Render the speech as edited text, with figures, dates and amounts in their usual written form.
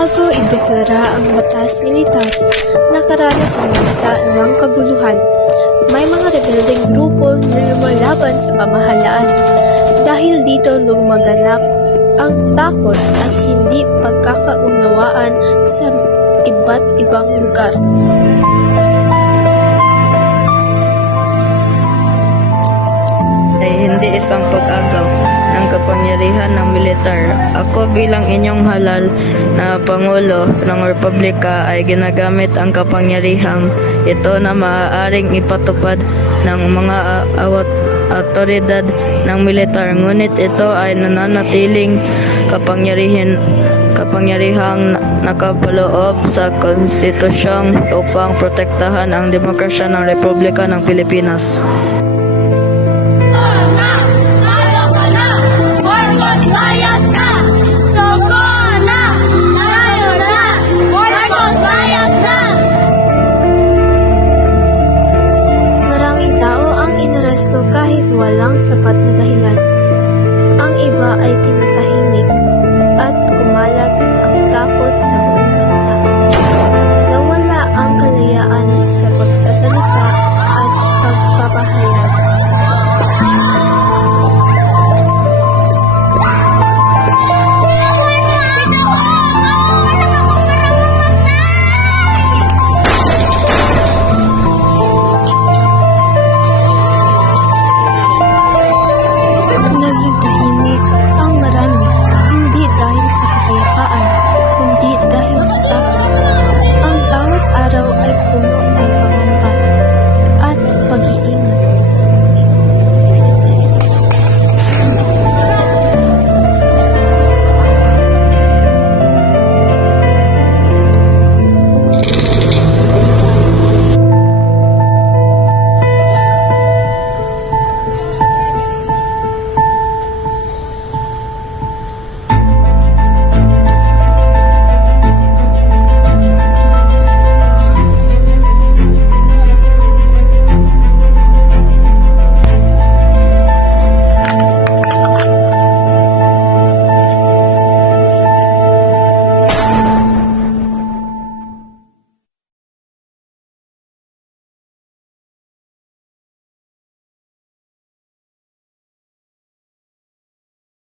Bago ideklara ang batas militar, nakaranas ang bansa ng kaguluhan. May mga rebeldeng grupo na lumalaban sa pamahalaan. Dahil dito lumaganap ang takot at hindi pagkakaunawaan sa iba't ibang lugar. Ay hindi isang pag-agaw ng kapangyarihan ng militar. Ako bilang inyong halal na Pangulo ng Republika ay ginagamit ang kapangyarihang ito na maaaring ipatupad ng mga awtoridad ng militar. Ngunit ito ay nananatiling kapangyarihang nakapaloob sa konstitusyon upang protektahan ang demokrasya ng Republika ng Pilipinas.